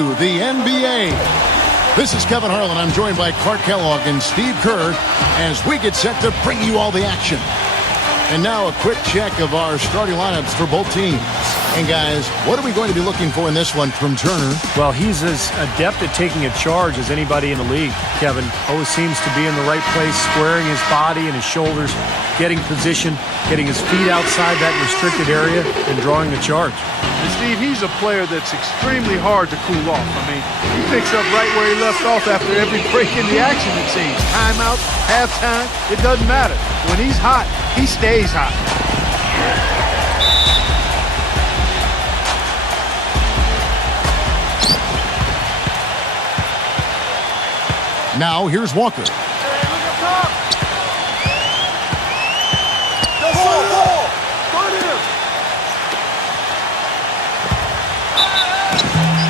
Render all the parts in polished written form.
The NBA. This is Kevin Harlan. I'm joined by Clark Kellogg and Steve Kerr as we get set to bring you all the action. And now a quick check of our starting lineups for both teams. And guys, what are we going to be looking for in this one from Turner? Well, he's as adept at taking a charge as anybody in the league, Kevin. Always seems to be in the right place, squaring his body and his shoulders, getting position, getting his feet outside that restricted area, and drawing the charge. And Steve, he's a player that's extremely hard to cool off. I mean, he picks up right where he left off after every break in the action, it seems. Timeout, halftime, it doesn't matter. When he's hot, he stays hot. Now, here's Walker.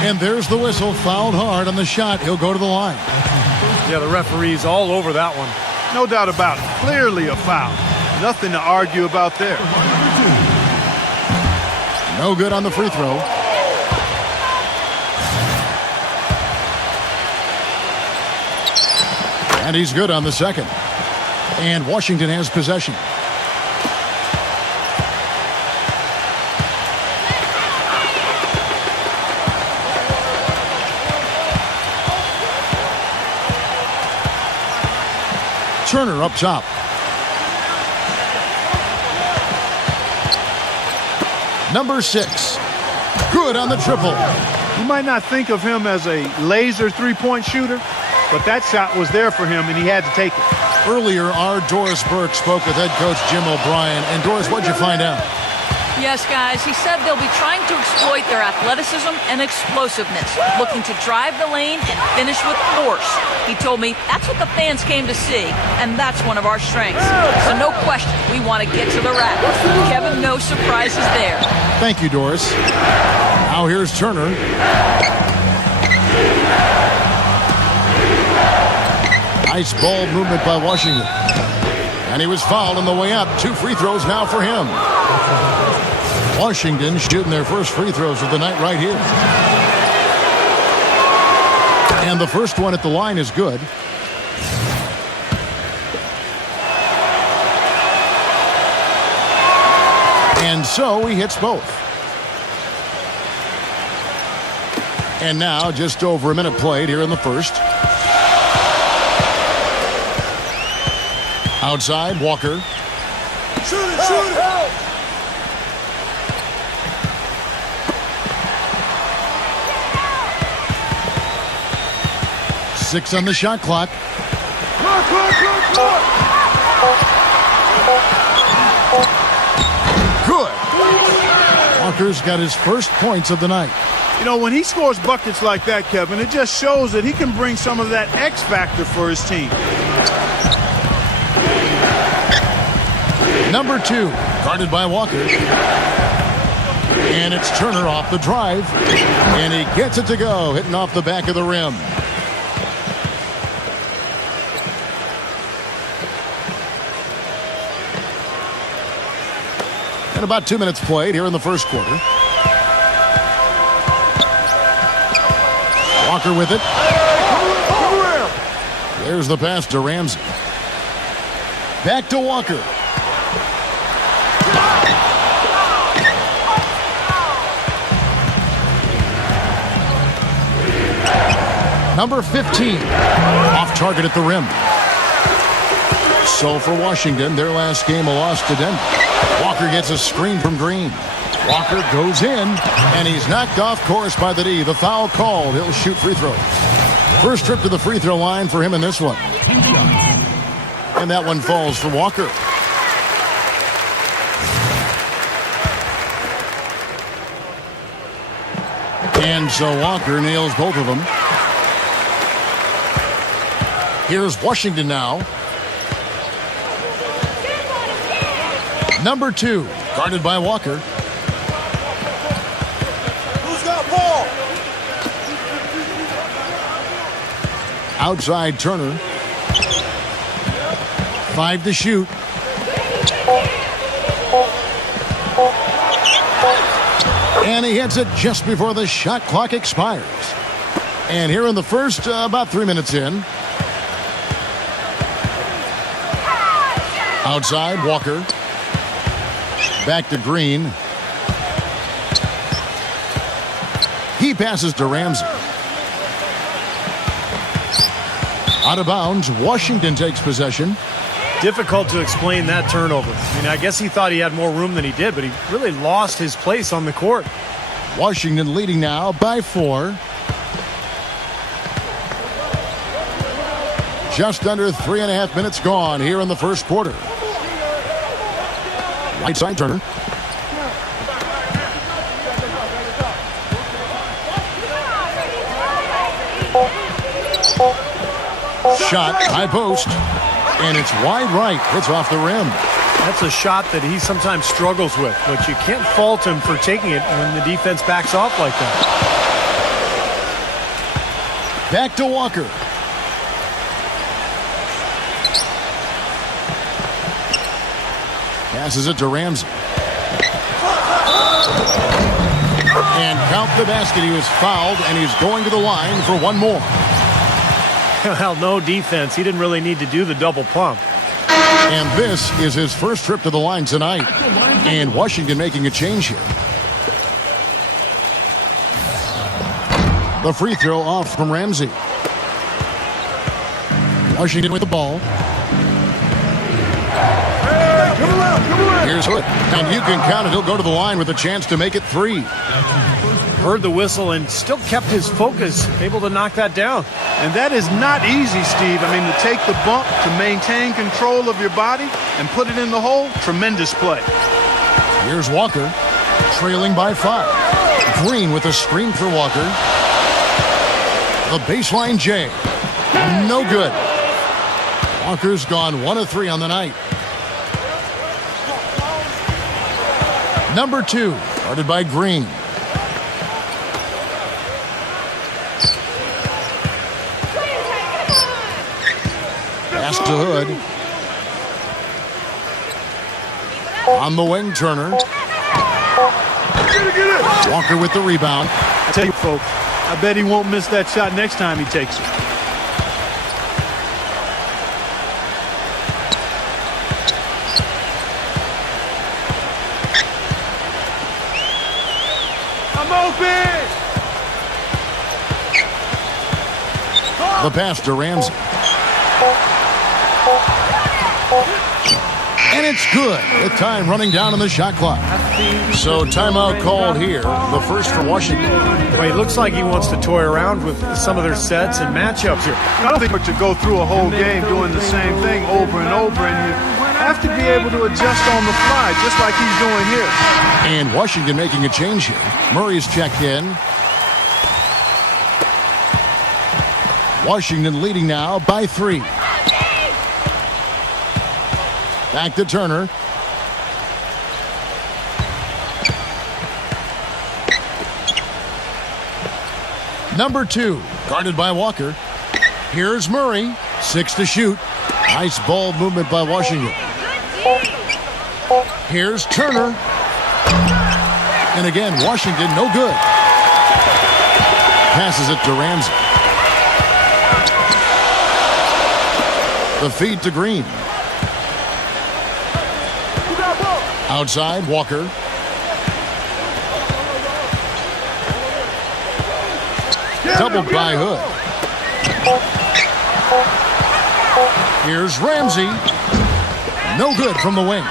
And there's the whistle, fouled hard on the shot. He'll go to the line. Yeah, the referee's all over that one. No doubt about it. Clearly a foul. Nothing to argue about there. No good on the free throw. And he's good on the second. And Washington has possession. Turner up top. Number 6. Good on the triple. You might not think of him as a laser three-point shooter, but that shot was there for him, and he had to take it. Earlier, our Doris Burke spoke with head coach Jim O'Brien. And Doris, what'd you find out? Yes, guys, he said they'll be trying to exploit their athleticism and explosiveness, looking to drive the lane and finish with force. He told me that's what the fans came to see, and that's one of our strengths. So no question, we want to get to the rack. Kevin, no surprises there. Thank you, Doris. Now here's Turner. Nice ball movement by Washington. And he was fouled on the way up. 2 free throws now for him. Washington shooting their first free throws of the night right here. And the first one at the line is good. And so he hits both. And now just over a minute played here in the first. Outside, Walker. Shoot it, shoot it. 6 on the shot clock. Good. Walker's got his first points of the night. You know, when he scores buckets like that, Kevin, it just shows that he can bring some of that X factor for his team. Number 2, guarded by Walker. And it's Turner off the drive. And he gets it to go, hitting off the back of the rim. And about 2 minutes played here in the first quarter. Walker with it. There's the pass to Ramsey. Back to Walker. Number 15, off target at the rim. So for Washington, their last game a loss to Denver. Walker gets a screen from Green. Walker goes in, and he's knocked off course by the D. The foul called. He'll shoot free throws. First trip to the free throw line for him in this one. And that one falls for Walker. And so Walker nails both of them. Here's Washington now. Number 2, guarded by Walker. Who's got ball? Outside Turner. 5 to shoot. And he hits it just before the shot clock expires. And here in the first, about 3 minutes in. Outside, Walker. Back to Green. He passes to Ramsey. Out of bounds, Washington takes possession. Difficult to explain that turnover. I mean, I guess he thought he had more room than he did, but he really lost his place on the court. Washington leading now by 4. Just under 3.5 minutes gone here in the first quarter. Right side, Turner. Shot, high post, and it's wide right. It's off the rim. That's a shot that he sometimes struggles with, but you can't fault him for taking it when the defense backs off like that. Back to Walker. Passes it to Ramsey. And count the basket. He was fouled, and he's going to the line for one more. Well, no defense. He didn't really need to do the double pump. And this is his first trip to the line tonight. And Washington making a change here. The free throw off from Ramsey. Washington with the ball. Here's Hood. And you can count it. He'll go to the line with a chance to make it 3. Heard the whistle and still kept his focus, able to knock that down. And that is not easy, Steve. I mean, to take the bump, to maintain control of your body, and put it in the hole, tremendous play. Here's Walker, trailing by 5. Green with a screen for Walker. The baseline J. No good. Walker's gone 1 of 3 on the night. Number 2, guarded by Green. Pass to Hood. On the wing, Turner. Walker with the rebound. I tell you, folks, I bet he won't miss that shot next time he takes it. I'm open! The pass to Ramsey. And it's good with time running down on the shot clock. So timeout called here, the first for Washington. Well, he looks like he wants to toy around with some of their sets and matchups here. I don't think to go through a whole game doing the same thing over and over, and you have to be able to adjust on the fly, just like he's doing here. And Washington making a change here. Murray's checked in. Washington leading now by 3. Back to Turner. Number 2, guarded by Walker. Here's Murray, 6 to shoot. Nice ball movement by Washington. Here's Turner. And again, Washington, no good. Passes it to Ramsey. The feed to Green. Outside, Walker. Doubled by Hood. Here's Ramsey. No good from the wing.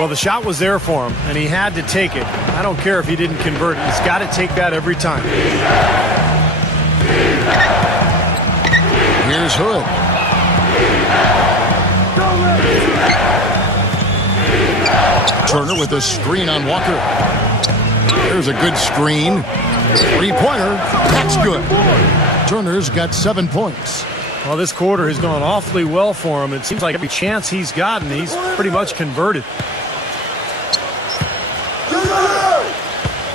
Well, the shot was there for him, and he had to take it. I don't care if he didn't convert it. He's got to take that every time. Here's Hood. Turner with a screen on Walker. There's a good screen. 3-pointer. That's good. Turner's got 7 points. Well, this quarter has gone awfully well for him. It seems like every chance he's gotten, he's pretty much converted.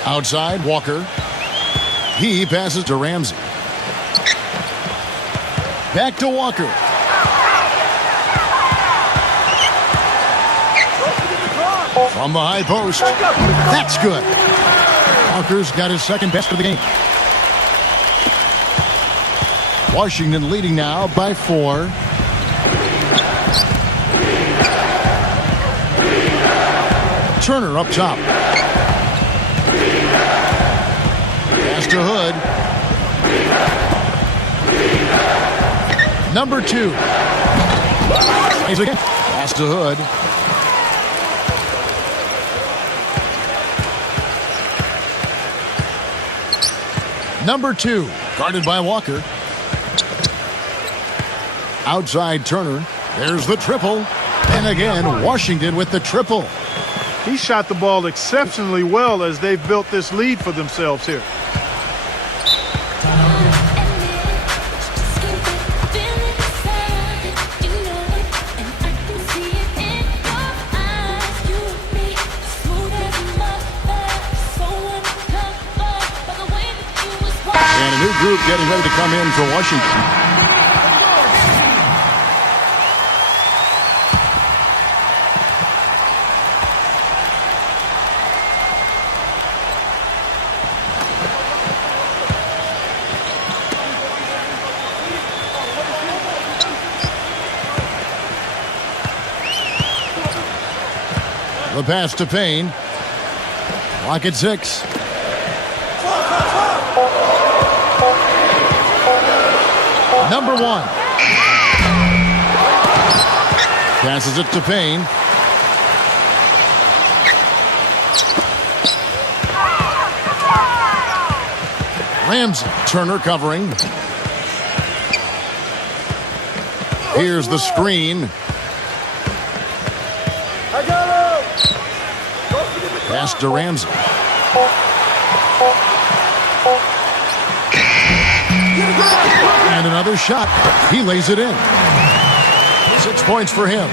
Outside, Walker. He passes to Ramsey. Back to Walker. From the high post. That's good. Walker's got his second best of the game. Washington leading now by 4. Turner up top. Pass to Hood. Number 2. Pass to Hood. Number 2, guarded by Walker. Outside Turner. There's the triple. And again, Washington with the triple. He shot the ball exceptionally well as they've built this lead for themselves here. And a new group getting ready to come in for Washington. The pass to Payne. Clock at 6. Number 1. Passes it to Payne. Ramsey. Turner covering. Here's the screen. Pass to Ramsey. And another shot. He lays it in. 6 points for him.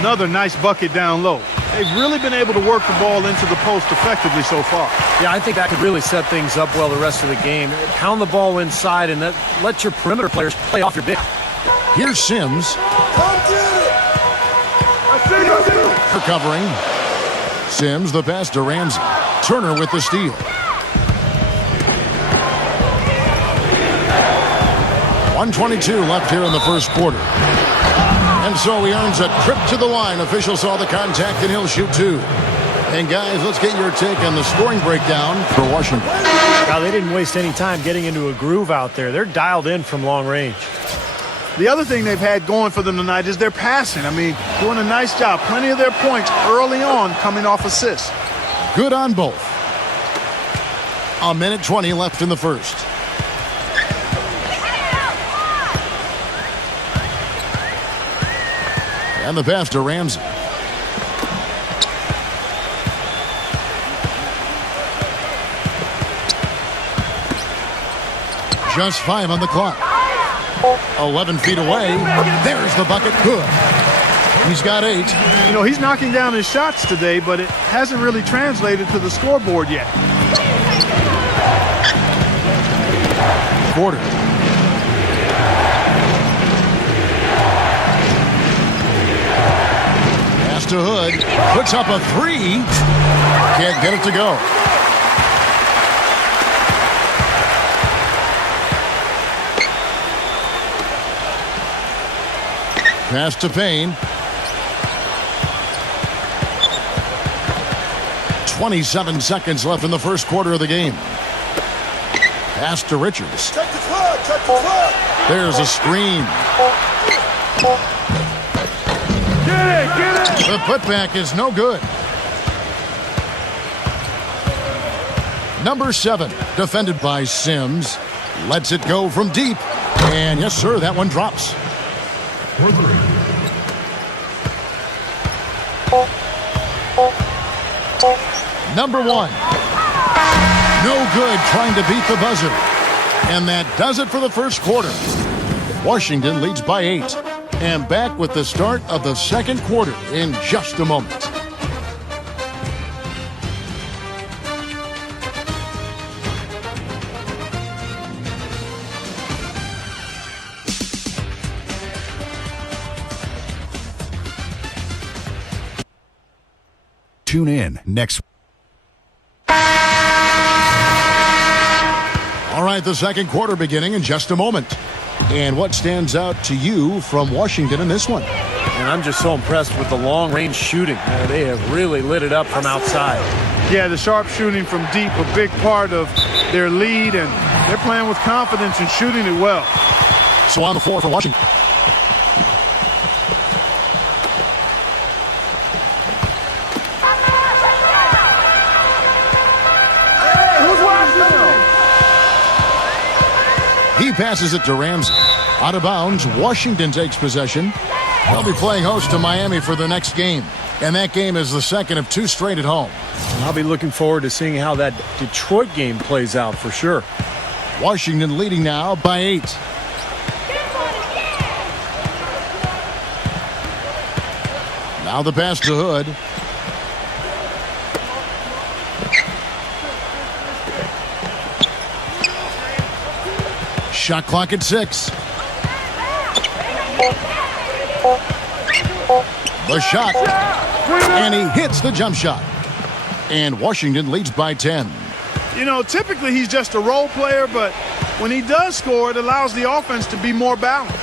Another nice bucket down low. They've really been able to work the ball into the post effectively so far. Yeah, I think that could really set things up well the rest of the game. Pound the ball inside and let your perimeter players play off your big. Here's Sims. Come get it! Recovering. Sims, the pass to Ramsey. Turner with the steal. .122 left here in the first quarter. And so he earns a trip to the line. Official saw the contact and he'll shoot 2. And guys, let's get your take on the scoring breakdown for Washington. Now, they didn't waste any time getting into a groove out there. They're dialed in from long range. The other thing they've had going for them tonight is their passing. I mean, doing a nice job. Plenty of their points early on coming off assists. Good on both. 1:20 left in the first. And the pass to Ramsey. Just 5 on the clock. 11 feet away. There's the bucket. Good. He's got 8. You know, he's knocking down his shots today, but it hasn't really translated to the scoreboard yet. Quarter. Pass to Hood. Puts up a 3. Can't get it to go. Pass to Payne. 27 seconds left in the first quarter of the game. Pass to Richards. Check the clock, check the clock. There's a screen. Get it! The putback is no good. Number 7, defended by Sims. Lets it go from deep. And yes, sir, that one drops. Number 1. No good trying to beat the buzzer. And that does it for the first quarter. Washington leads by 8. And back with the start of the second quarter in just a moment. Tune in next. All right, the second quarter beginning in just a moment. And what stands out to you from Washington in this one? And I'm just so impressed with the long-range shooting. They have really lit it up from outside. Yeah, the sharp shooting from deep, a big part of their lead, and they're playing with confidence and shooting it well. So on the floor for Washington. He passes it to Ramsey. Out of bounds, Washington takes possession. They'll be playing host to Miami for the next game. And that game is the second of 2 straight at home. I'll be looking forward to seeing how that Detroit game plays out for sure. Washington leading now by 8. Now the pass to Hood. Shot clock at 6. The shot. And he hits the jump shot. And Washington leads by 10. You know, typically he's just a role player, but when he does score, it allows the offense to be more balanced.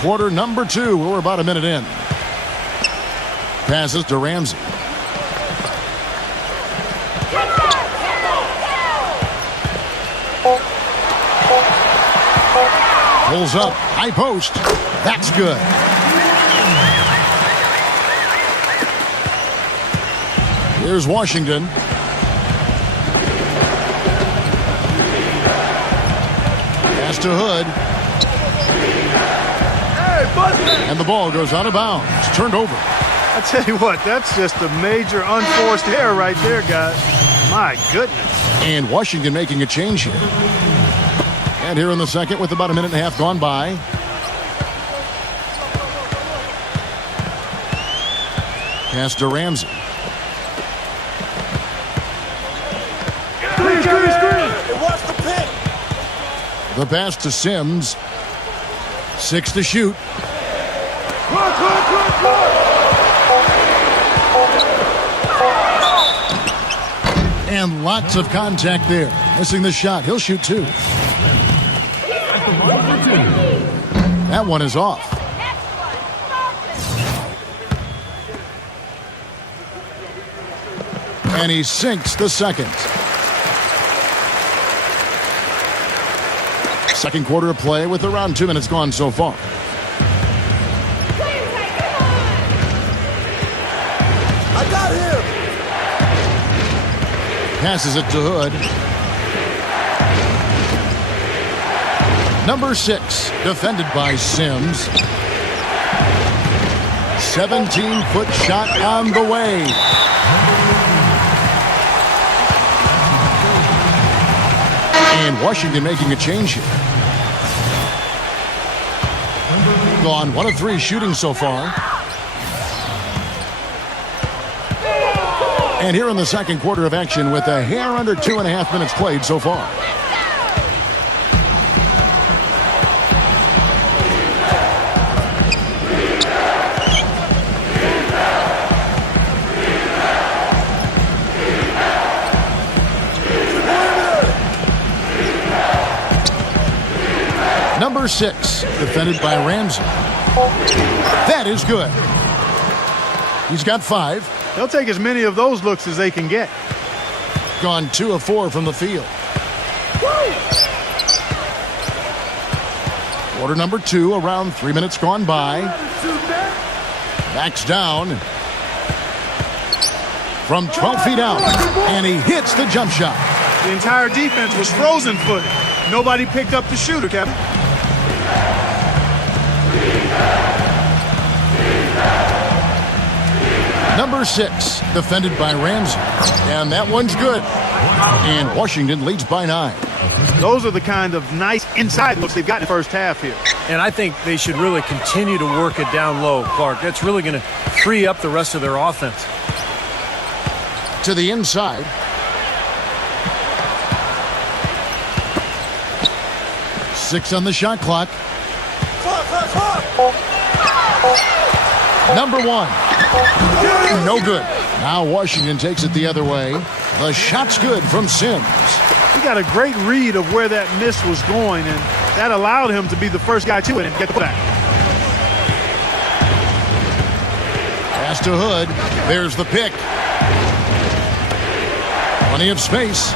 Quarter number 2. We're about a minute in. Passes to Ramsey. Pulls up. High post. That's good. Here's Washington. Pass to Hood. And the ball goes out of bounds. Turned over. I tell you what, that's just a major unforced error right there, guys. My goodness. And Washington making a change here. And here in the second with about a minute and a half gone by. Pass to Ramsey. Watch the pick. The pass to Sims. 6 to shoot. And lots of contact there. Missing the shot. He'll shoot 2. That one is off. And he sinks the second. Second quarter of play with around 2 minutes gone so far. I got him. Passes it to Hood. Number 6, defended by Sims. 17-foot shot on the way. And Washington making a change here. Gone 1 of 3 shooting so far. And here in the second quarter of action with a hair under 2.5 minutes played so far. Number 6, defended by Ramsey. That is good. He's got 5. They'll take as many of those looks as they can get. Gone 2 of 4 from the field. Quarter number 2, around 3 minutes gone by. Backs down from 12 feet out, and he hits the jump shot. The entire defense was frozen footed. Nobody picked up the shooter, Kevin. Number 6, defended by Ramsey. And that one's good. And Washington leads by 9. Those are the kind of nice inside looks they've got in the first half here. And I think they should really continue to work it down low, Clark. That's really going to free up the rest of their offense. To the inside. Six on the shot clock. Number 1. No good. Now Washington takes it the other way. The shot's good from Sims. got a great read of where that miss was going, and that allowed him to be the first guy to it and get the back. Pass to Hood. There's the pick. Plenty of space.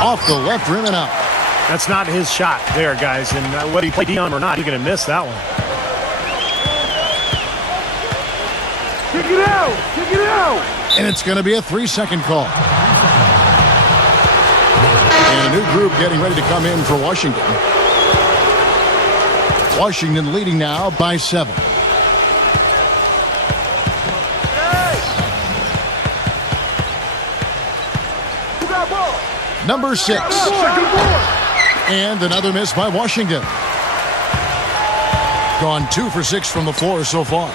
Off the left rim and out. That's not his shot there, guys. And whether you play Dion or not, you're going to miss that one. Kick it out! Kick it out! And it's going to be a 3-second call. And a new group getting ready to come in for Washington. Washington leading now by 7. Number 6. And another miss by Washington. Gone 2 for 6 from the floor so far.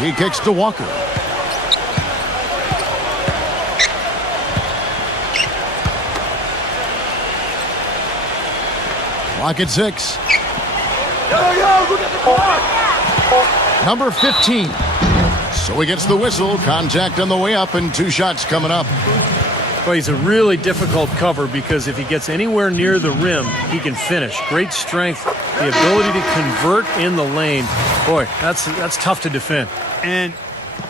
He kicks to Walker. Clock at 6. Look at the clock. Number 15. So he gets the whistle. Contact on the way up and 2 shots coming up. Well, he's a really difficult cover because if he gets anywhere near the rim, he can finish. Great strength, the ability to convert in the lane. Boy, that's tough to defend. And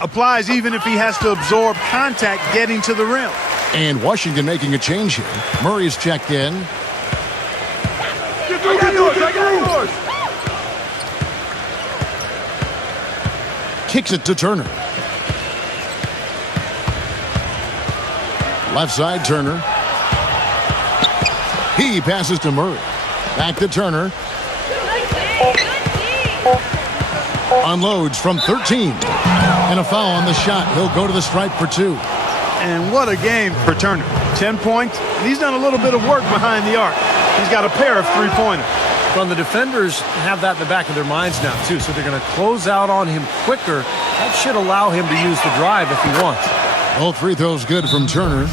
applies even if he has to absorb contact getting to the rim. And Washington making a change here. Murray's checked in. I got yours. Kicks it to Turner. Left side, Turner. He passes to Murray. Back to Turner. Unloads from 13. And a foul on the shot. He'll go to the stripe for 2. And what a game for Turner. 10 points. And he's done a little bit of work behind the arc. He's got a pair of 3-pointers. Well, the defenders have that in the back of their minds now, too, so they're going to close out on him quicker. That should allow him to use the drive if he wants. All 3 throws good from Turner.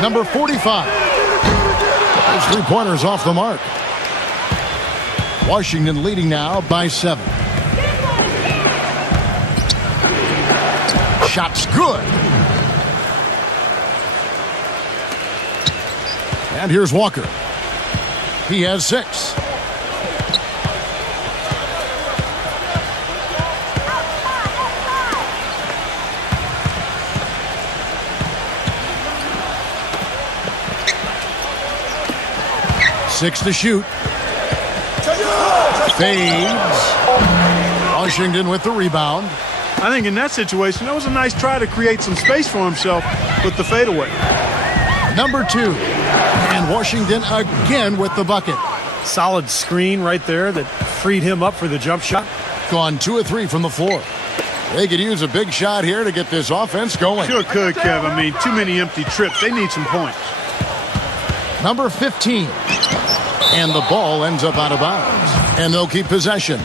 Number 45. Those 3-pointers off the mark. Washington leading now by 7. Shot's good. And here's Walker. He has 6. Six to shoot. Fades. Washington with the rebound. I think in that situation, that was a nice try to create some space for himself with the fadeaway. Number 2. And Washington again with the bucket. Solid screen right there that freed him up for the jump shot. Gone 2 of 3 from the floor. They could use a big shot here to get this offense going. Sure could, Kev. I mean, too many empty trips. They need some points. Number 15. And the ball ends up out of bounds. And they'll keep possession.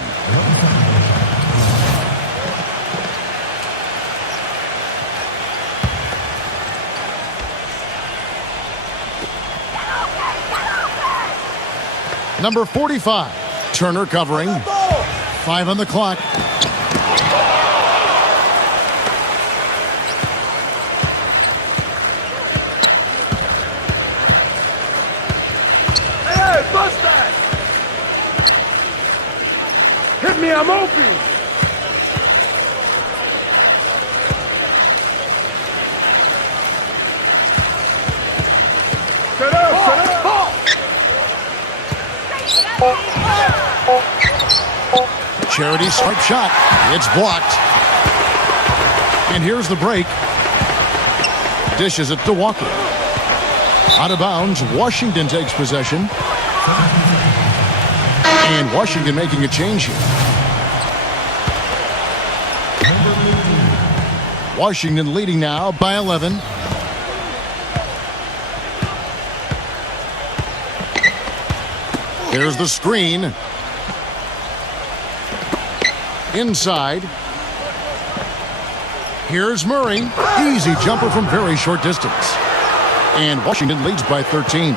Number 45. Turner covering. 5 on the clock. Hit me, I'm open. Set up. Charity sharp shot. It's blocked. And here's the break. Dishes it to Walker. Out of bounds. Washington takes possession. And Washington making a change here. Washington leading now by 11. Here's the screen. Inside. Here's Murray. Easy jumper from very short distance. And Washington leads by 13.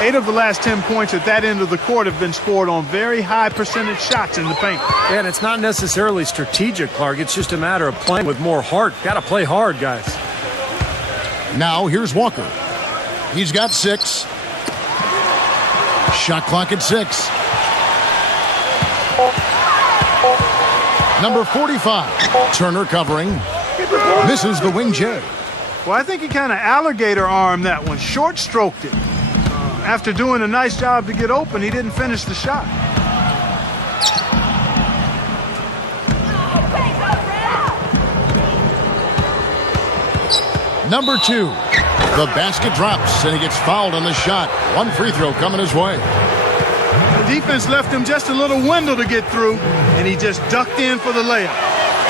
8 of the last 10 points at that end of the court have been scored on very high percentage shots in the paint. And it's not necessarily strategic, Clark. It's just a matter of playing with more heart. Got to play hard, guys. Now here's Walker. He's got 6. Shot clock at 6. Number 45. Turner covering. Misses the wing J. Well, I think he kind of alligator armed that one, short stroked it. After doing a nice job to get open, he didn't finish the shot. Number 2. The basket drops, and he gets fouled on the shot. One free throw coming his way. The defense left him just a little window to get through, and he just ducked in for the layup.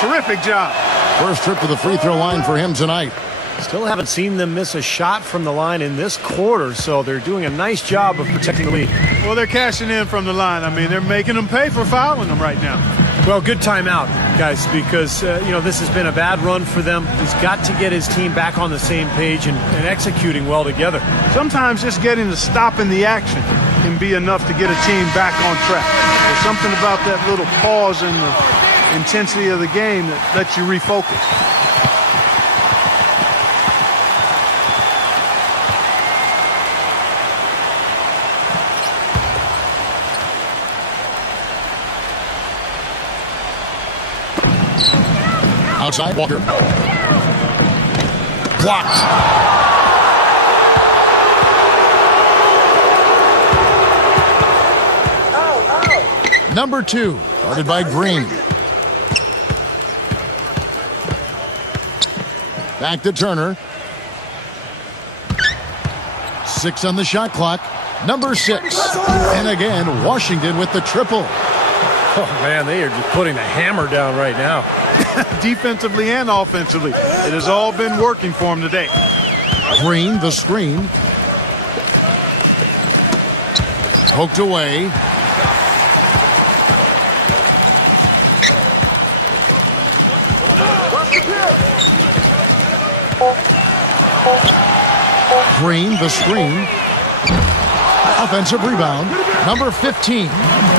Terrific job. First trip to the free throw line for him tonight. Still haven't seen them miss a shot from the line in this quarter, so they're doing a nice job of protecting the lead. Well, they're cashing in from the line. I mean, they're making them pay for fouling them right now. Well, good timeout, guys, because, this has been a bad run for them. He's got to get his team back on the same page and executing well together. Sometimes just getting a stop in the action can be enough to get a team back on track. There's something about that little pause in the intensity of the game that lets you refocus. Outside, Walker. Blocked. Number 2, guarded by Green. Back to Turner. 6 on the shot clock. Number 6. And again, Washington with the triple. Oh, man, they are just putting the hammer down right now. Defensively and offensively, it has all been working for him today. Green, the screen. Poked away. Green, the screen. Offensive rebound. Number 15.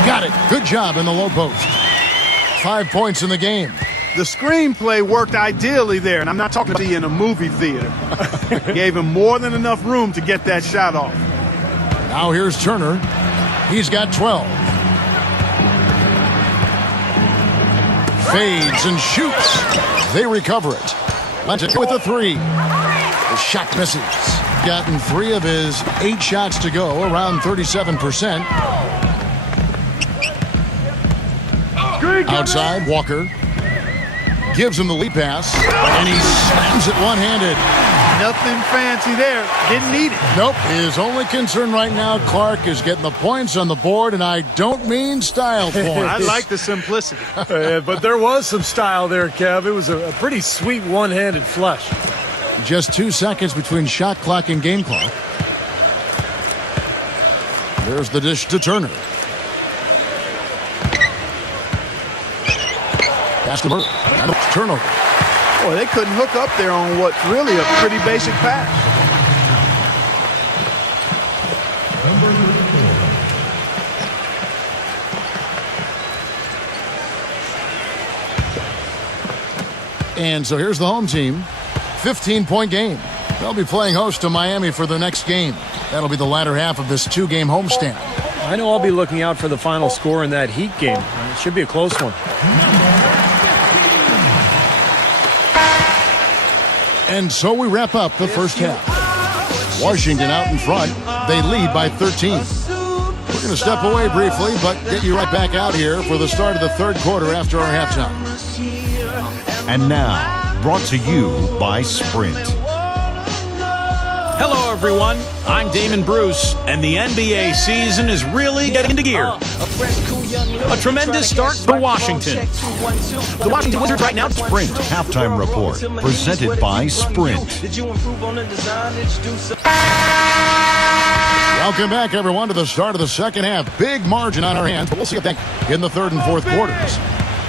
Got it. Good job in the low post. 5 points in the game. The screenplay worked ideally there, and I'm not talking to you in a movie theater. Gave him more than enough room to get that shot off. Now here's Turner. He's got 12. Fades and shoots. They recover it. Let's it with a 3. The shot misses. Gotten 3 of his 8 shots to go, around 37%. Outside, Walker. Gives him the lead pass, and he slams it one-handed. Nothing fancy there. Didn't need it. Nope. His only concern right now, Clark, is getting the points on the board, and I don't mean style points. I like the simplicity. But there was some style there, Kev. It was a pretty sweet one-handed flush. Just 2 seconds between shot clock and game clock. There's the dish to Turner. Pass to Burke. Turnover. Boy, they couldn't hook up there on what's really a pretty basic pass. And so here's the home team. 15-point game. They'll be playing host to Miami for their next game. That'll be the latter half of this 2-game homestand. I know I'll be looking out for the final score in that Heat game. It should be a close one. And so we wrap up the first half. Washington out in front. They lead by 13. We're going to step away briefly, but get you right back out here for the start of the third quarter after our halftime. And now, brought to you by Sprint. Hello, everyone. I'm Damon Bruce, and the NBA season is really getting into gear. A tremendous start for Washington. The Washington Wizards right now. Sprint halftime report, presented by Sprint. Welcome back, everyone, to the start of the second half. Big margin on our hands, but we'll see if they in the third and fourth quarters.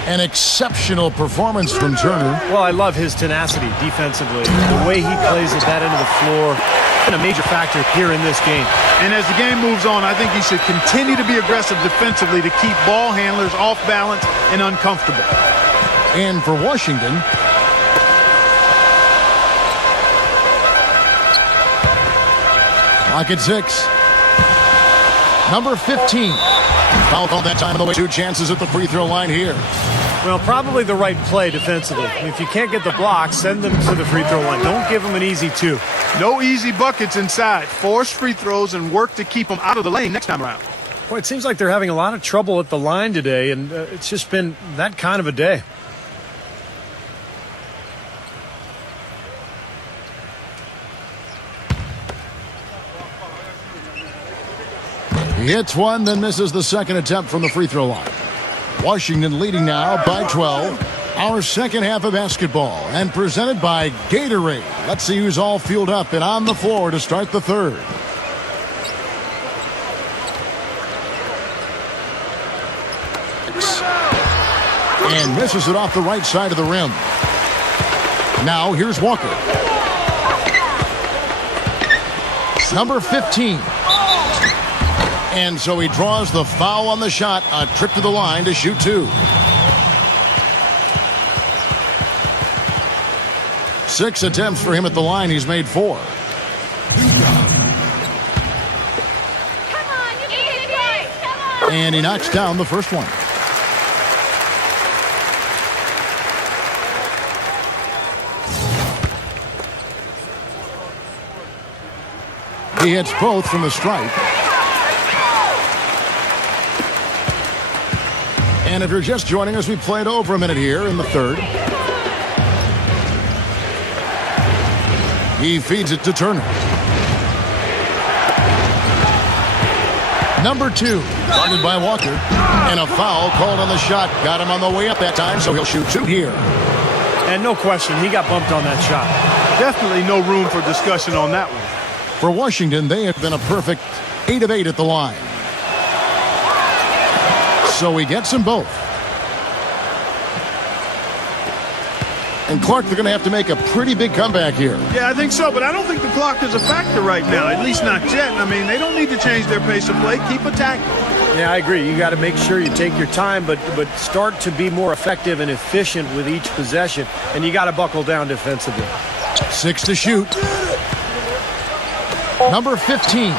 An exceptional performance from Turner. Well, I love his tenacity defensively. The way he plays at that end of the floor, been a major factor here in this game. And as the game moves on, I think he should continue to be aggressive defensively to keep ball handlers off balance and uncomfortable. And for Washington, clock at 6. Number 15. Foul called that time of the way. 2 chances at the free throw line here. Well, probably the right play defensively. If you can't get the block, send them to the free throw line. Don't give them an easy 2. No easy buckets inside. Force free throws and work to keep them out of the lane next time around. Boy, it seems like they're having a lot of trouble at the line today, and it's just been that kind of a day. He hits one, then misses the second attempt from the free throw line. Washington leading now by 12. Our second half of basketball, and presented by Gatorade. Let's see who's all fueled up and on the floor to start the third. And misses it off the right side of the rim. Now here's Walker. Number 15. And so he draws the foul on the shot. A trip to the line to shoot 2. 6 attempts for him at the line. He's made 4. And he knocks down the first one. He hits both from the stripe. And if you're just joining us, we played over a minute here in the third. He feeds it to Turner. Number 2, guarded by Walker. And a foul called on the shot. Got him on the way up that time, so he'll shoot 2 here. And no question, he got bumped on that shot. Definitely no room for discussion on that one. For Washington, they have been a perfect 8 of 8 at the line. So he gets them both. And Clark, they're going to have to make a pretty big comeback here. Yeah, I think so, but I don't think the clock is a factor right now, at least not yet. I mean, they don't need to change their pace of play. Keep attacking. Yeah, I agree. You got to make sure you take your time, but start to be more effective and efficient with each possession, and you got to buckle down defensively. 6 to shoot. Number 15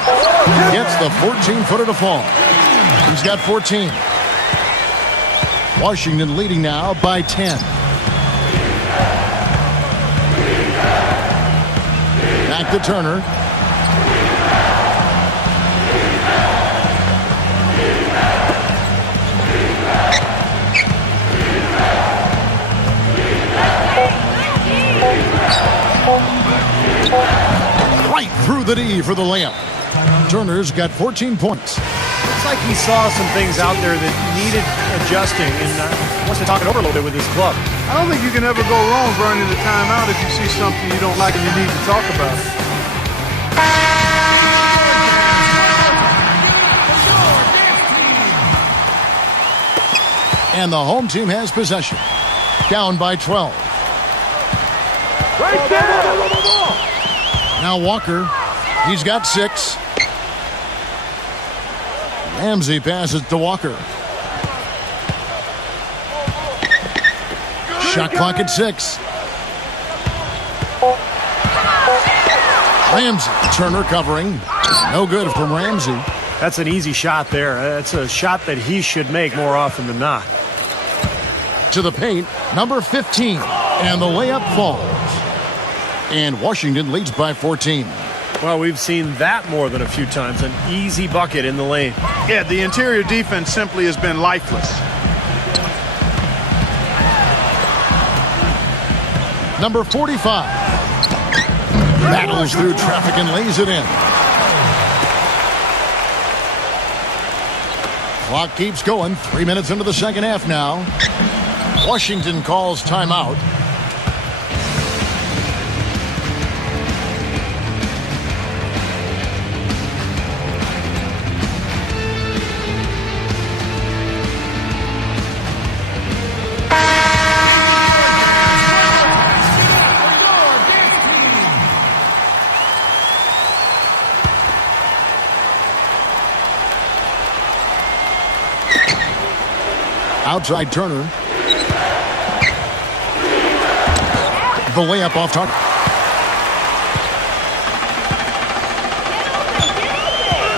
gets the 14-footer to fall. He's got 14. Washington leading now by 10. Back to Turner. Right through the D for the layup. Turner's got 14 points. Looks like he saw some things out there that needed adjusting and wants to talk it over a little bit with his club. I don't think you can ever go wrong burning the timeout if you see something you don't like and you need to talk about it. And the home team has possession. Down by 12. Right there! Now Walker. He's got 6. Ramsey passes to Walker. Shot clock at 6. Ramsey. Turner covering. No good from Ramsey. That's an easy shot there. That's a shot that he should make more often than not. To the paint, number 15. And the layup falls. And Washington leads by 14. Well, we've seen that more than a few times. An easy bucket in the lane. Yeah, the interior defense simply has been lifeless. Number 45. Battles through traffic and lays it in. Clock keeps going. 3 minutes into the second half now. Washington calls timeout. Outside Turner. The layup off target.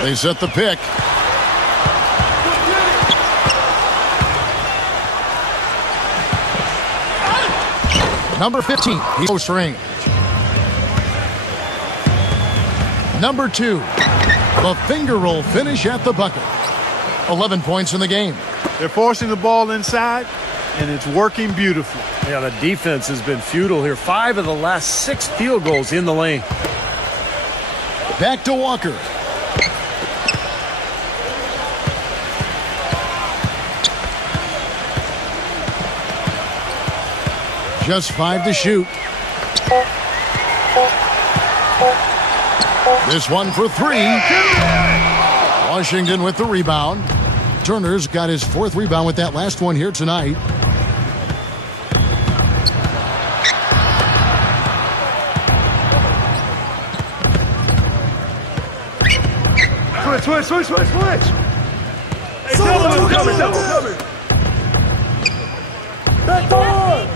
They set the pick. Number 15, he's close range. Number 2, the finger roll finish at the bucket. 11 points in the game. They're forcing the ball inside, and it's working beautifully. Yeah, the defense has been futile here. 5 of the last 6 field goals in the lane. Back to Walker. Just 5 to shoot. This one for 3. Washington with the rebound. Turner's got his 4th rebound with that last one here tonight. Switch. Hey, double coming. Back door.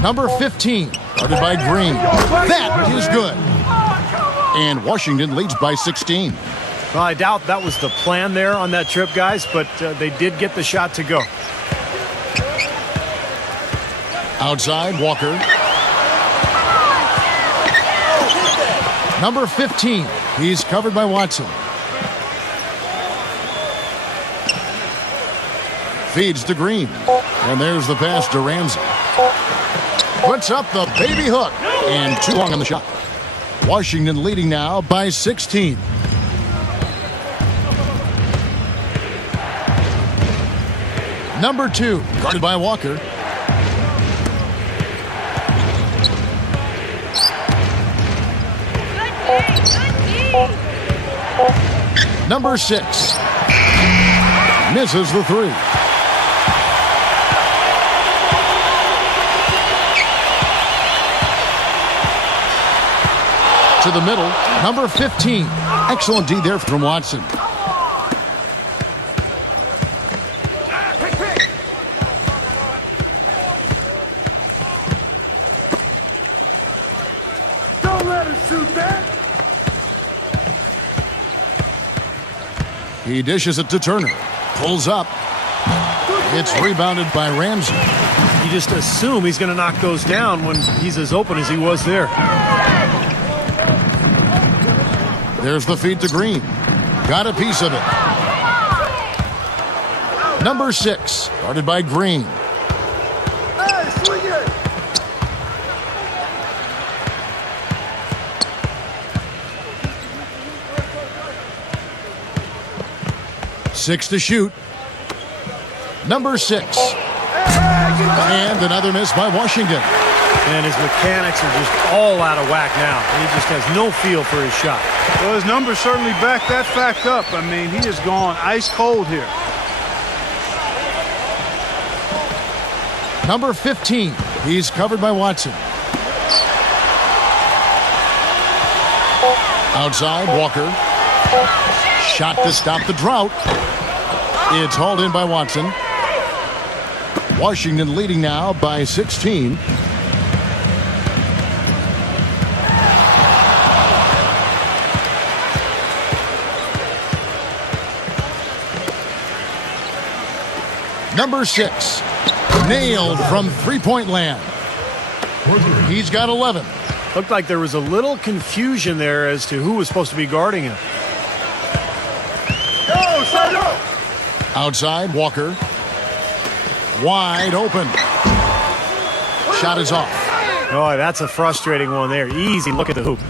Number 15, guarded by Green. That is good. And Washington leads by 16. Well, I doubt that was the plan there on that trip, guys, but they did get the shot to go. Outside, Walker. Number 15, he's covered by Watson. Feeds to Green. And there's the pass to Ramsey. Puts up the baby hook. And too long on the shot. Washington leading now by 16. Number 2, guarded by Walker. Number 6 misses the 3. To the middle, number 15. Excellent D there from Watson. Don't let him shoot that. He dishes it to Turner. Pulls up. It's rebounded by Ramsey. You just assume he's going to knock those down when he's as open as he was there. There's the feed to Green. Got a piece of it. Number 6, guarded by Green. Hey, swing it. 6 to shoot. Number 6. And another miss by Washington. And his mechanics are just all out of whack now. He just has no feel for his shot. Well, his numbers certainly back that fact up. I mean, he has gone ice cold here. Number 15. He's covered by Watson. Outside, Walker. Shot to stop the drought. It's hauled in by Watson. Washington leading now by 16. Number 6, nailed from three-point land. He's got 11. Looked like there was a little confusion there as to who was supposed to be guarding him. Go, side up. Outside, Walker. Wide open. Shot is off. Oh, that's a frustrating one there. Easy look at the hoop.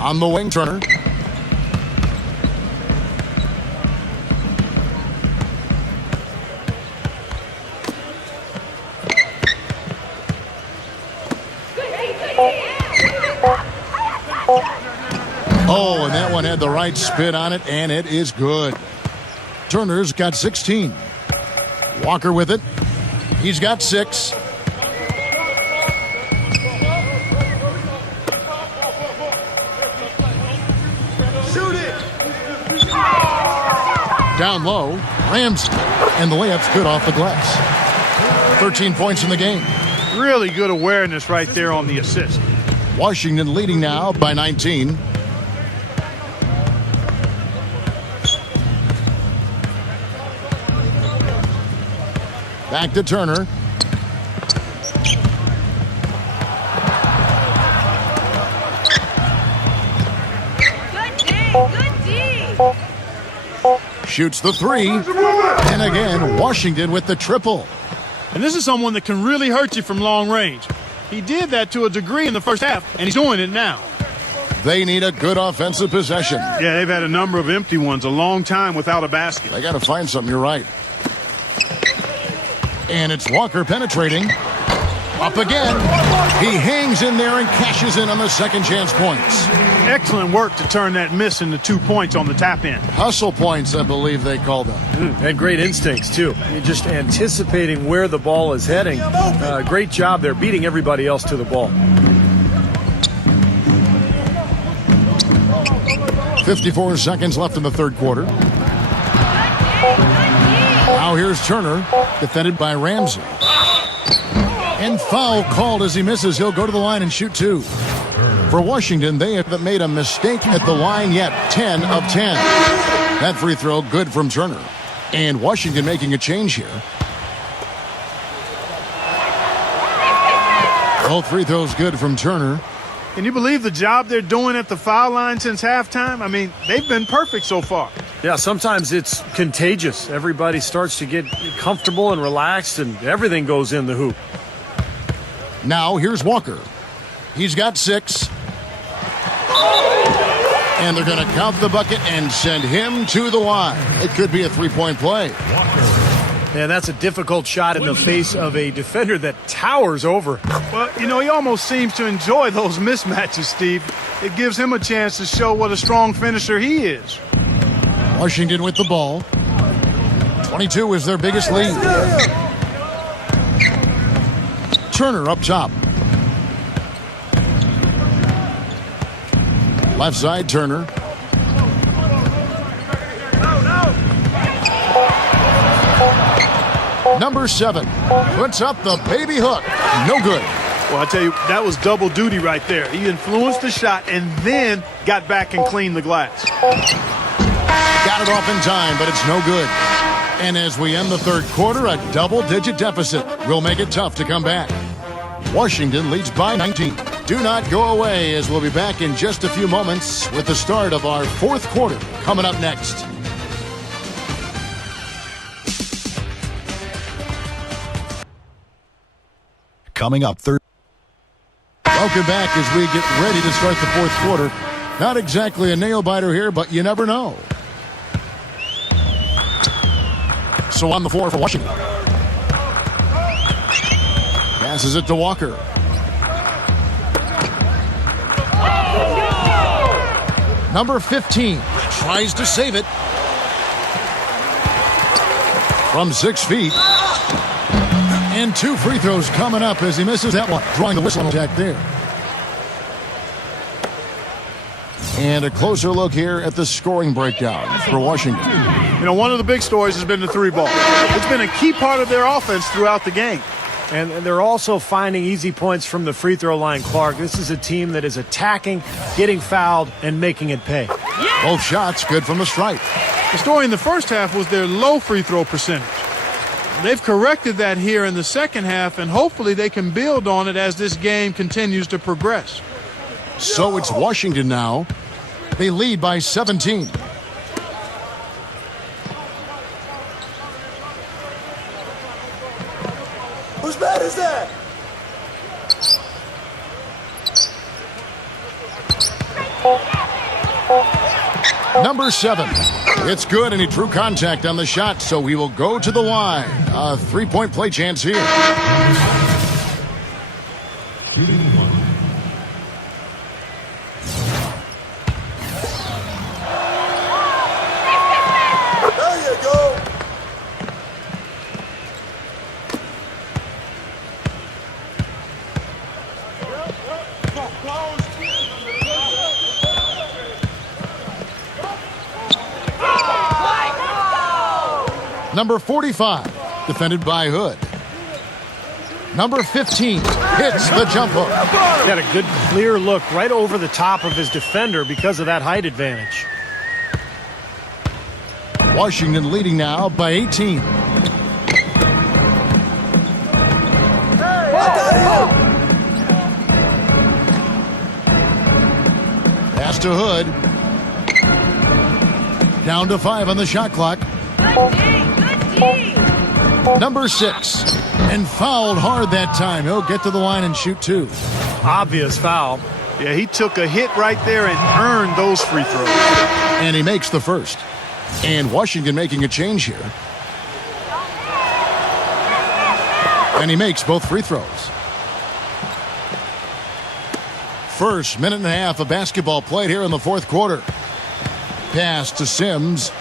On the wing, Turner. Oh, and that one had the right spin on it, and it is good. Turner's got 16. Walker with it. He's got 6. Shoot it. down low. Ramsey. And the layup's good off the glass. 13 points in the game. Really good awareness right there on the assist. Washington leading now by 19. Back to Turner. Shoots the three. And again, Washington with the triple. And this is someone that can really hurt you from long range. He did that to a degree in the first half, and he's doing it now. They need a good offensive possession. Yeah, they've had a number of empty ones, a long time without a basket. They got to find something, you're right. And it's Walker penetrating. Up again. He hangs in there and cashes in on the second chance points. Excellent work to turn that miss into 2 points on the tap in. Hustle points, I believe they call them. And great instincts, too. You're just anticipating where the ball is heading. Great job there, beating everybody else to the ball. 54 seconds left in the third quarter. Now here's Turner, defended by Ramsey. And foul called as he misses. He'll go to the line and shoot two. For Washington, they haven't made a mistake at the line yet. 10 of 10. That free throw good from Turner. And Washington making a change here. Both free throws good from Turner. Can you believe the job they're doing at the foul line since halftime? I mean, they've been perfect so far. Yeah, sometimes it's contagious. Everybody starts to get comfortable and relaxed, and everything goes in the hoop. Now here's Walker. He's got 6. And they're going to count the bucket and send him to the line. It could be a three-point play. And that's a difficult shot in the face of a defender that towers over. Well, you know, he almost seems to enjoy those mismatches, Steve. It gives him a chance to show what a strong finisher he is. Washington with the ball. 22 is their biggest lead. Turner up top. Left side, Turner. Number 7 puts up the baby hook. No good. Well, I tell you, that was double duty right there. He influenced the shot and then got back and cleaned the glass. Got it off in time, but it's no good. And as we end the third quarter, a double-digit deficit will make it tough to come back. Washington leads by 19. Do not go away, as we'll be back in just a few moments with the start of our fourth quarter coming up next. Coming up third. Welcome back as we get ready to start the fourth quarter. Not exactly a nail-biter here, but you never know. So on the floor for Washington. Passes it to Walker. Number 15 tries to save it. From 6 feet. And 2 free throws coming up as he misses that one. Drawing the whistle attack there. And a closer look here at the scoring breakdown for Washington. You know, one of the big stories has been the 3-ball. It's been a key part of their offense throughout the game. And they're also finding easy points from the free throw line, Clark. This is a team that is attacking, getting fouled, and making it pay. Both shots good from the stripe. The story in the first half was their low free throw percentage. They've corrected that here in the second half, and hopefully they can build on it as this game continues to progress. So it's Washington now. They lead by 17. Whose bat is that? Number 7. It's good, and he drew contact on the shot, so he will go to the line. A 3-point play chance here. There you go. Number 45, defended by Hood. Number 15 hits the jump hook. Got a good clear look right over the top of his defender because of that height advantage. Washington leading now by 18. Pass to Hood. Down to 5 on the shot clock. Good D. Number 6. And fouled hard that time. He'll get to the line and shoot 2. Obvious foul. Yeah, he took a hit right there and earned those free throws. And he makes the first. And Washington making a change here. And he makes both free throws. First minute and a half of basketball played here in the fourth quarter. Pass to Sims.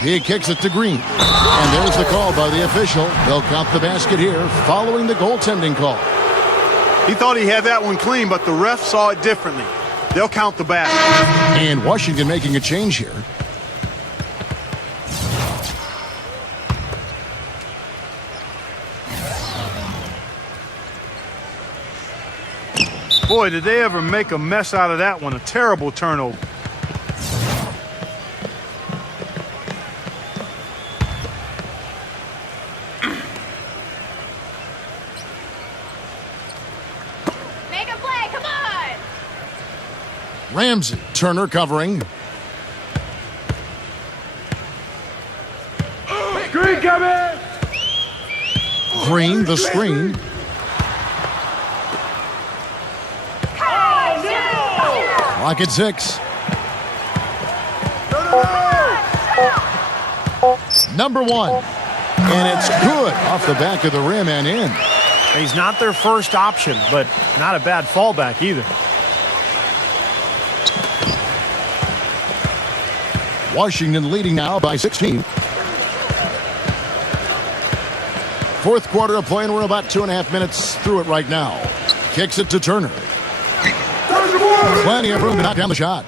He kicks it to Green. And there's the call by the official. They'll count the basket here following the goaltending call. He thought he had that one clean, but the ref saw it differently. They'll count the basket. And Washington making a change here. Boy, did they ever make a mess out of that one. A terrible turnover. Make a play, come on! Ramsey, Turner covering. Green coming! Green, the screen. Clock at 6. Number 1. And it's good off the back of the rim and in. He's not their first option, but not a bad fallback either. Washington leading now by 16. Fourth quarter of play, and we're about 2.5 minutes through it right now. Kicks it to Turner. Plenty of room to knock down the shot.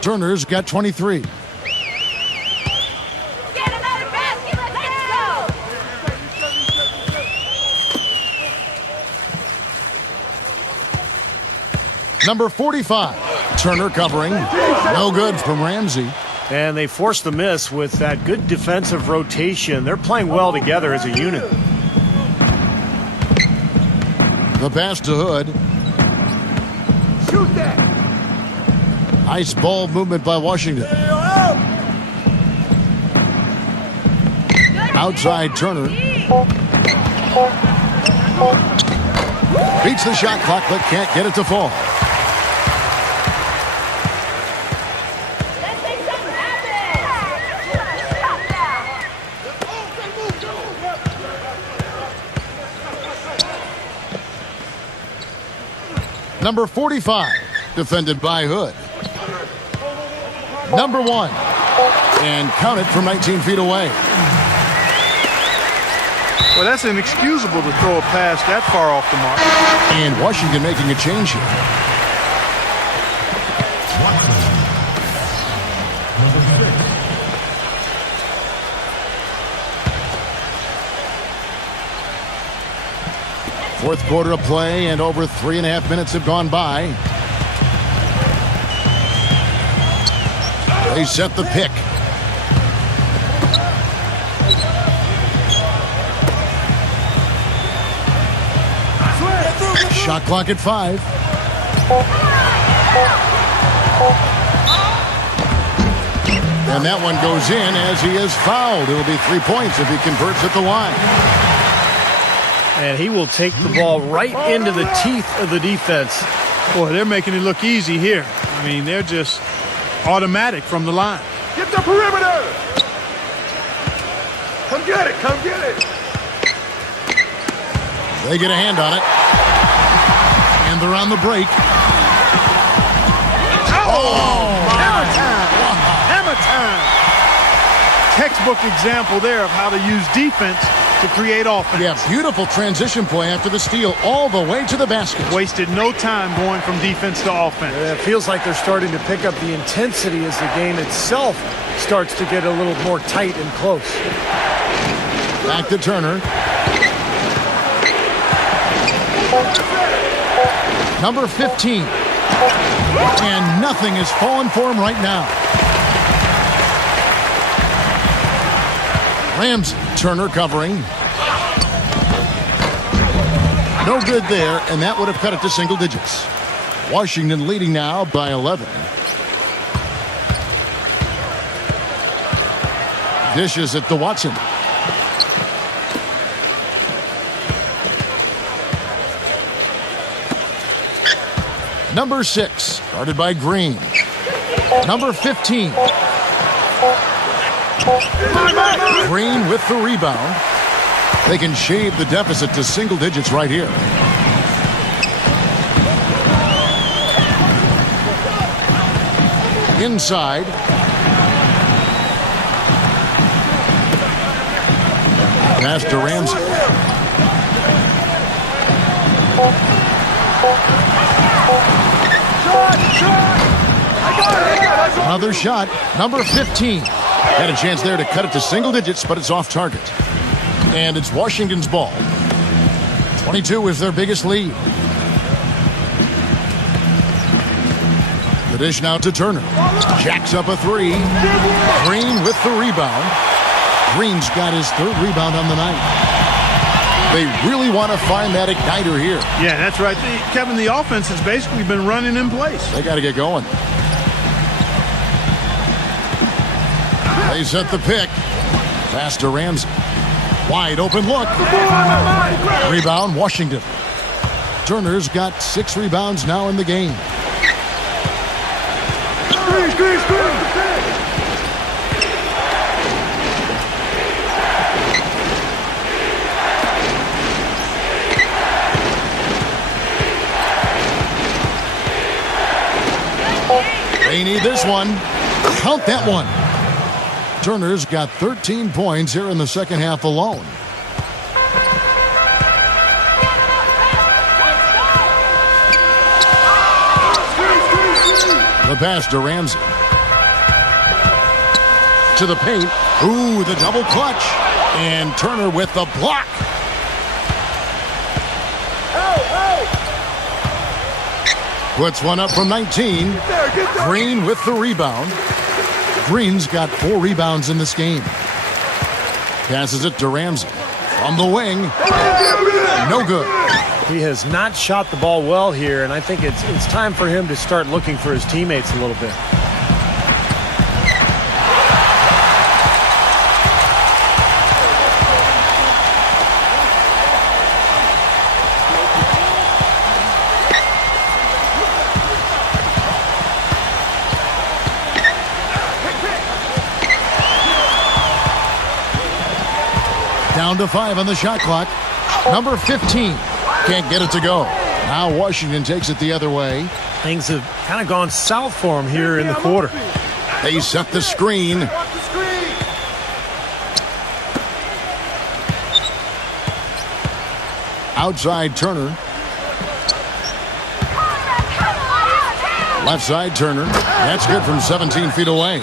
Turner's got 23. Get another basket, let's go! Number 45. Turner covering. No good from Ramsey. And they forced the miss with that good defensive rotation. They're playing well together as a unit. The pass to Hood. Shoot that! Nice ball movement by Washington. Outside Turner. Beats the shot clock but can't get it to fall. Let's make something happen! Number 45. Defended by Hood. Number 1. And count it from 19 feet away. Well, that's inexcusable to throw a pass that far off the mark. And Washington making a change here. Fourth quarter of play, and over 3.5 minutes have gone by. They set the pick. Shot clock at 5. And that one goes in as he is fouled. It'll be 3 points if he converts at the line. And he will take the ball right into the teeth of the defense. Boy, they're making it look easy here. I mean, they're just automatic from the line. Get the perimeter! Come get it, come get it! They get a hand on it. And they're on the break. Hammer time! Hammer time! Textbook example there of how to use defense to create offense. Yeah, beautiful transition play after the steal all the way to the basket. Wasted no time going from defense to offense. Yeah, it feels like they're starting to pick up the intensity as the game itself starts to get a little more tight and close. Back to Turner. Number 15. And nothing is falling for him right now. Rams, Turner covering. No good there, and that would have cut it to single digits. Washington leading now by 11. Dishes it to Watson. Number 6, guarded by Green. Number 15. Green with the rebound. They can shave the deficit to single digits right here. Inside. Pass to Ramsey. Another shot. Number 15. Had a chance there to cut it to single digits, but it's off target. And it's Washington's ball. 22 is their biggest lead. The dish now to Turner. Jacks up a three. Green with the rebound. Green's got his third rebound on the night. They really want to find that igniter here. Yeah, that's right. Kevin, the offense has basically been running in place. They got to get going. They set the pick. Pass to Ramsey. Wide open look. Rebound, Washington. Turner's got 6 rebounds now in the game. They need this one. Count that one. Turner's got 13 points here in the second half alone. The pass to Ramsey. To the paint. Ooh, the double clutch. And Turner with the block. Puts one up from 19. Green with the rebound. Green's got 4 rebounds in this game. Passes it to Ramsey. From the wing. No good. He has not shot the ball well here, and I think it's time for him to start looking for his teammates a little bit. Down to 5 on the shot clock. Number 15. Can't get it to go. Now Washington takes it the other way. Things have kind of gone south for him here in the quarter. They set the screen. Outside Turner. Left side Turner. That's good from 17 feet away.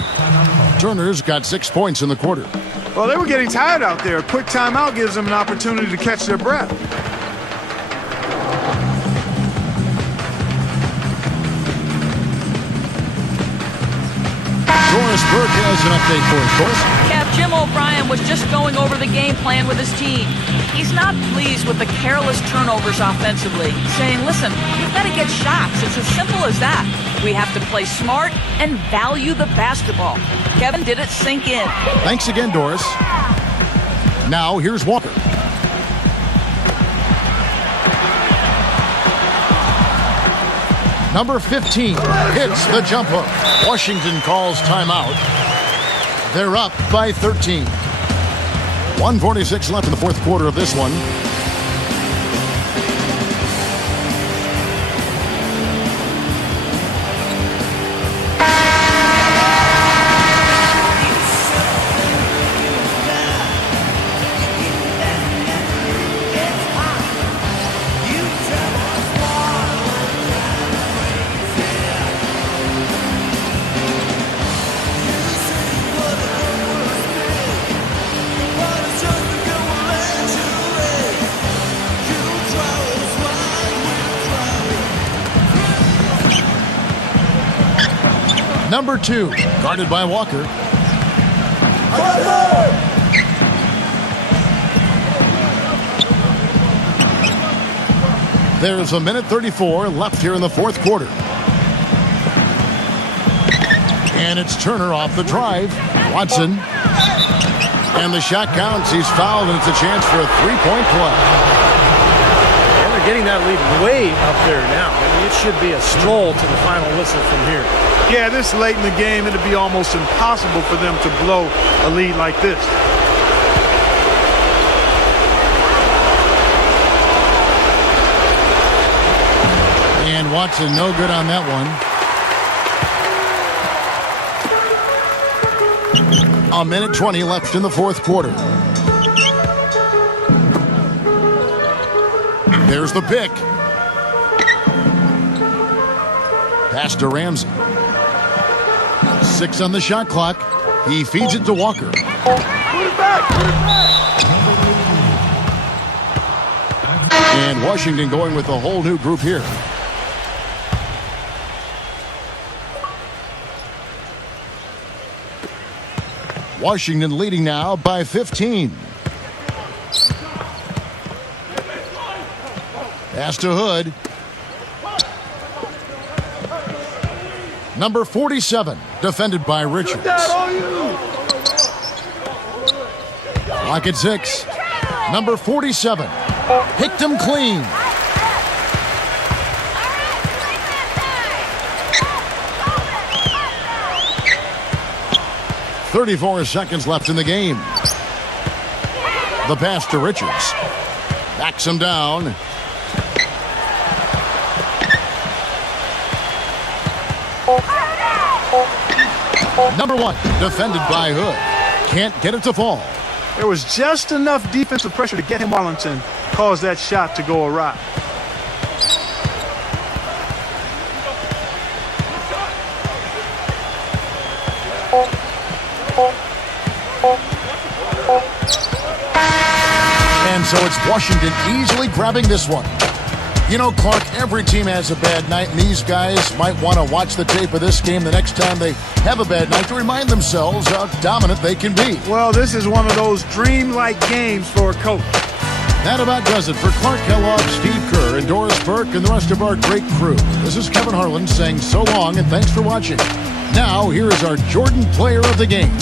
Turner's got 6 points in the quarter. Well, they were getting tired out there. A quick timeout gives them an opportunity to catch their breath. Doris Burke has an update for us, Doris. Kev, Jim O'Brien was just going over the game plan with his team. He's not pleased with the careless turnovers offensively, saying, listen, we've got to get shots. It's as simple as that. We have to play smart and value the basketball. Kevin, did it sink in? Thanks again, Doris. Now, here's Walker. Number 15 hits the jump hook. Washington calls timeout. They're up by 13. 1:46 left in the fourth quarter of this one. Number 2, guarded by Walker. There's a minute 34 left here in the fourth quarter. And it's Turner off the drive. Watson. And the shot counts. He's fouled, and it's a chance for a three-point play. And they're getting that lead way up there now. I mean, it should be a stroll to the final whistle from here. Yeah, this late in the game, it'd be almost impossible for them to blow a lead like this. And Watson no good on that one. A minute 20 left in the fourth quarter. There's the pick. Pass to Ramsey. 6 on the shot clock. He feeds it to Walker. Put it back. Put it back. And Washington going with a whole new group here. Washington leading now by 15. Pass to Hood. Number 47, defended by Richards. Lock at 6. Number 47, picked him clean. .34 seconds left in the game. The pass to Richards. Backs him down. Number 1, defended by Hood. Can't get it to fall. There was just enough defensive pressure to get him. Wallington caused that shot to go awry. And so it's Washington easily grabbing this one. You know, Clark, every team has a bad night, and these guys might want to watch the tape of this game the next time they have a bad night to remind themselves how dominant they can be. Well, this is one of those dream-like games for a coach. That about does it for Clark Kellogg, Steve Kerr, and Doris Burke, and the rest of our great crew. This is Kevin Harlan saying so long, and thanks for watching. Now, here is our Jordan Player of the Game.